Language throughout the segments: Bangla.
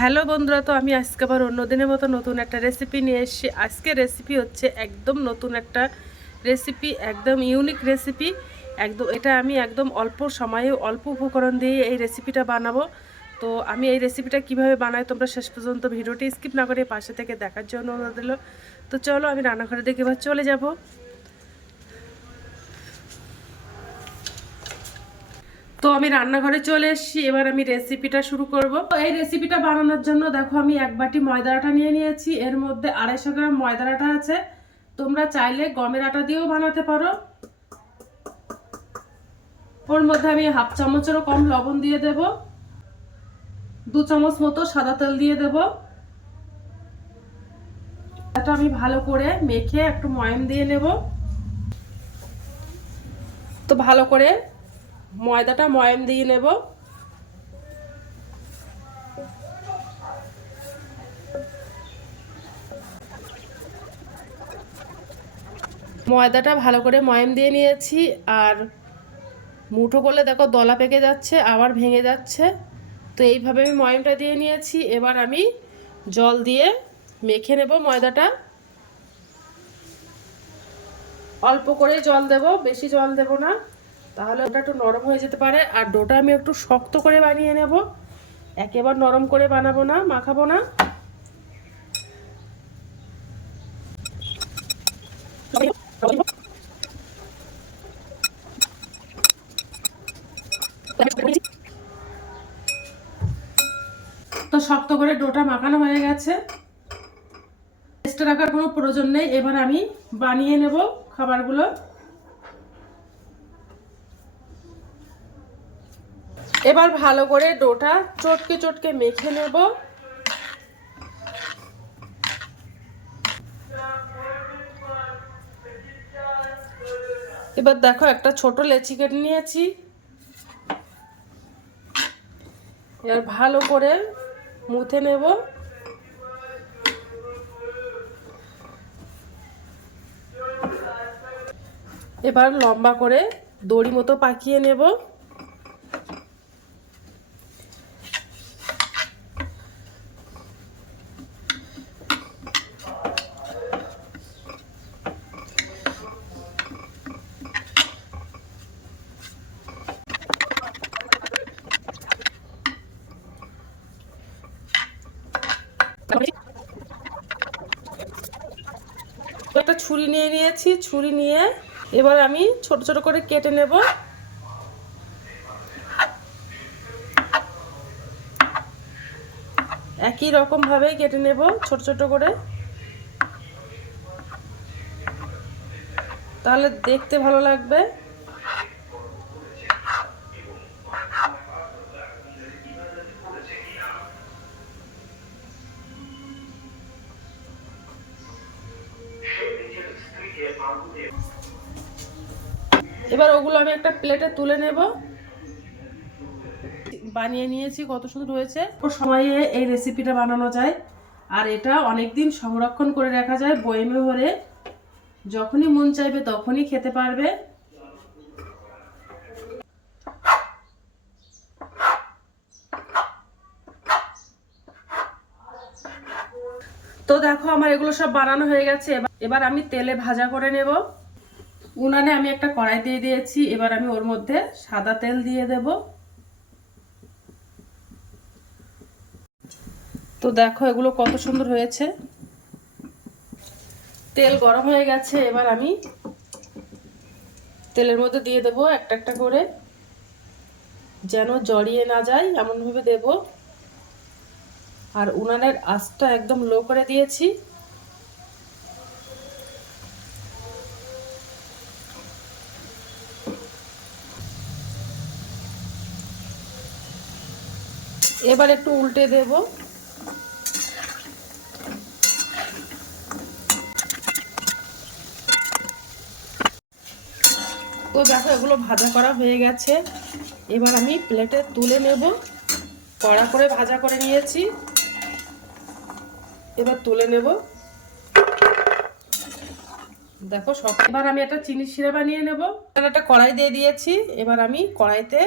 হ্যালো বন্ধুরা, তো আমি আজকে আবার অন্য দিনের মতো নতুন একটা রেসিপি নিয়ে এসেছি। আজকে রেসিপি হচ্ছে একদম নতুন একটা রেসিপি, একদম ইউনিক রেসিপি। এটা আমি একদম অল্প সময়ে অল্প উপকরণ দিয়ে এই রেসিপিটা বানাবো। তো আমি এই রেসিপিটা কিভাবে বানাই তোমরা শেষ পর্যন্ত ভিডিওটি স্কিপ না করে পাশে থেকে দেখার জন্য অনুরোধ দিল। তো চলো আমি রান্নাঘরে দেখে এবার চলে যাব। তো আমি রান্নাঘরে চলে এসেছি, এবার আমি রেসিপিটা শুরু করব। এই রেসিপিটা বানানোর জন্য দেখো আমি এক বাটি ময়দা আটা নিয়ে নিয়েছি, এর মধ্যে 250 গ্রাম ময়দার আটা আছে। তোমরা চাইলে গমের আটা দিয়েও বানাতে পারো। ওর মধ্যে আমি হাফ চামচেরও কম লবণ দিয়ে দেব, 2 চামচ মতো সাদা তেল দিয়ে দেব। এটা আমি ভালো করে মেখে একটু ময়াম দিয়ে নেব। তো ভালো করে ময়দাটা ময়াম দিয়ে নেব। ময়দাটা ভালো করে ময়াম দিয়ে নিয়েছি, আর মুঠো করলে দেখো দলা পেকে যাচ্ছে, আবার ভেঙে যাচ্ছে। তো এইভাবে আমি ময়ামটা দিয়ে নিয়েছি। এবার আমি জল দিয়ে মেখে নেব ময়দাটা। অল্প করে জল দেব, বেশি জল দেব না, তাহলে ওটা একটু নরম হয়ে যেতে পারে। আর ডোটা আমি একটু শক্ত করে বানিয়ে নেব, একেবারে নরম করে বানাবো না, মাখাবো না। তো শক্ত করে ডোটা মাখানো হয়ে গেছে, রেস্টে রাখার কোনো প্রয়োজন নেই। এবার আমি বানিয়ে নেব খাবারগুলো। এবার ভালো করে ডোটা চটকে চটকে মেখে নেব। এবার দেখো একটা ছোট লেচি কেটে নিয়েছি, এবার ভালো করে মুথে নেব। এবার লম্বা করে দড়ি মতো পাকিয়ে নেব। একটা ছুরি নিয়ে নিয়েছি, ছুরি নিয়ে এবার আমি ছোট ছোট করে কেটে নেব। একই রকম ভাবে কেটে নেব ছোট ছোট করে, তাহলে দেখতে ভালো লাগবে। এবার ওগুলো আমি একটা প্লেটে তুলে নেব। বানিয়ে নিয়েছি, কত সুন্দর হয়েছে। ও সময়ে এই রেসিপিটা বানানো যায়, আর এটা অনেক দিন সংরক্ষণ করে রাখা যায় বয়মে ভরে, যখনই মন চাইবে তখনই খেতে পারবে। তো দেখো আমার এগুলো সব বানানো হয়ে গেছে। এবার আমি তেলে ভাজা করে নেব। উনানে আমি একটা কড়াই দিয়ে দিয়েছি, এবার আমি ওর মধ্যে সাদা তেল দিয়ে দেব। তো দেখো এগুলো কত সুন্দর হয়েছে। তেল গরম হয়ে গেছে, এবার আমি তেলের মধ্যে দিয়ে দেবো একটা একটা করে, যেন জড়িয়ে না যায় এমনভাবে দেব। আর উনানের আঁচটা একদম লো করে দিয়েছি। এবার একটু উল্টে দেব। তো দেখো এগুলো ভাজা করা হয়ে গেছে, এবার আমি প্লেটে তুলে নেব। কড়া করে ভাজা করে নিয়েছি, এবার তুলে নেব। দেখো সব। এবার আমি একটা চিনি শিরা বানিয়ে নেব। একটা কড়াই দিয়ে দিয়েছি, এবার আমি কড়াইতে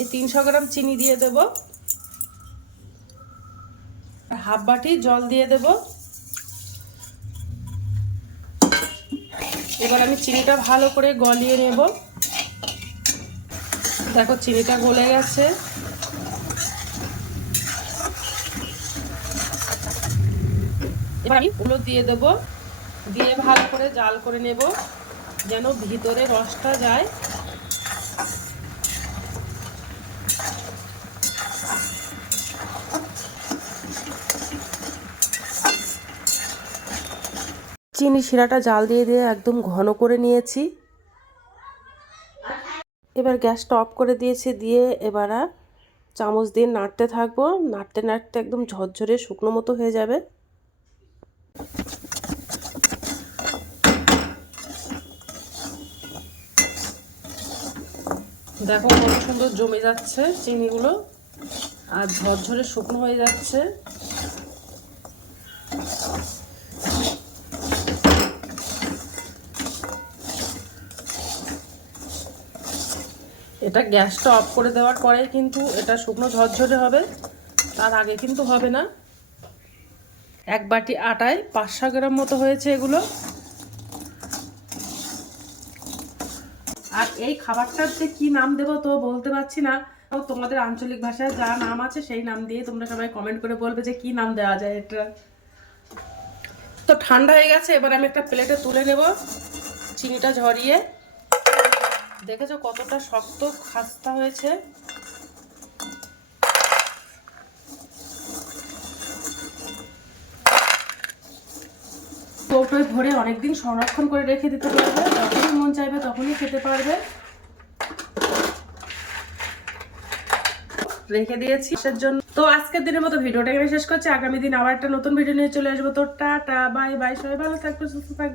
এই 300 গ্রাম চিনি দিয়ে দেব। হাফ বাটি জল দিয়ে দেব। এবার আমি চিনিটা ভালো করে গলিয়ে নেব। দেখো চিনিটা গলে গেছে। এবার আমি ওগুলো দিয়ে দেব, দিয়ে ভালো করে জাল করে নেব যেন ভিতরে রসটা যায়। চিনি শিরাটা জাল দিয়ে দিয়ে একদম ঘন করে নিয়েছি। এবার গ্যাসটা অফ করে দিয়েছি, দিয়ে এবার চামচ দিয়ে নাড়তে থাকবো। নাড়তে নাড়তে একদম ঝরঝরে শুকনো মতো হয়ে যাবে। দেখো কত সুন্দর জমে যাচ্ছে চিনিগুলো আর ঝরঝরে শুকনো হয়ে যাচ্ছে। এটা গ্যাসটা অফ করে দেওয়ার পরে কিন্তু এটা শুকনো ঝরঝরে হবে, তার আগে কিন্তু হবে না। এক বাটি আটায় 500 গ্রাম মতো হয়েছে এগুলো। আর এই খাবারটার যে কি নাম দেবো তো বলতে পারছি না, তোমাদের আঞ্চলিক ভাষায় যা নাম আছে সেই নাম দিয়ে তোমরা সবাই কমেন্ট করে বলবে যে কি নাম দেওয়া যায় এটা। তো ঠান্ডা হয়ে গেছে, এবার আমি একটা প্লেটে তুলে নেব চিনিটা ঝরিয়ে। দেখেছো কতটা শক্ত খাস্তা হয়েছে। কৌটোয় ভরে অনেকদিন সংরক্ষণ করে রেখে দিতে পারবে, যখনই মন চাইবে তখনই খেতে পারবে। রেখে দিয়েছি এর জন্য। তো আজকের দিনের মতো ভিডিওটা এখানে শেষ করছি। আগামী দিন আবার একটা নতুন ভিডিও নিয়ে চলে আসবো। তো টাটা বাই বাই, সবাই ভালো থাকবে, সুস্থ থাকবে।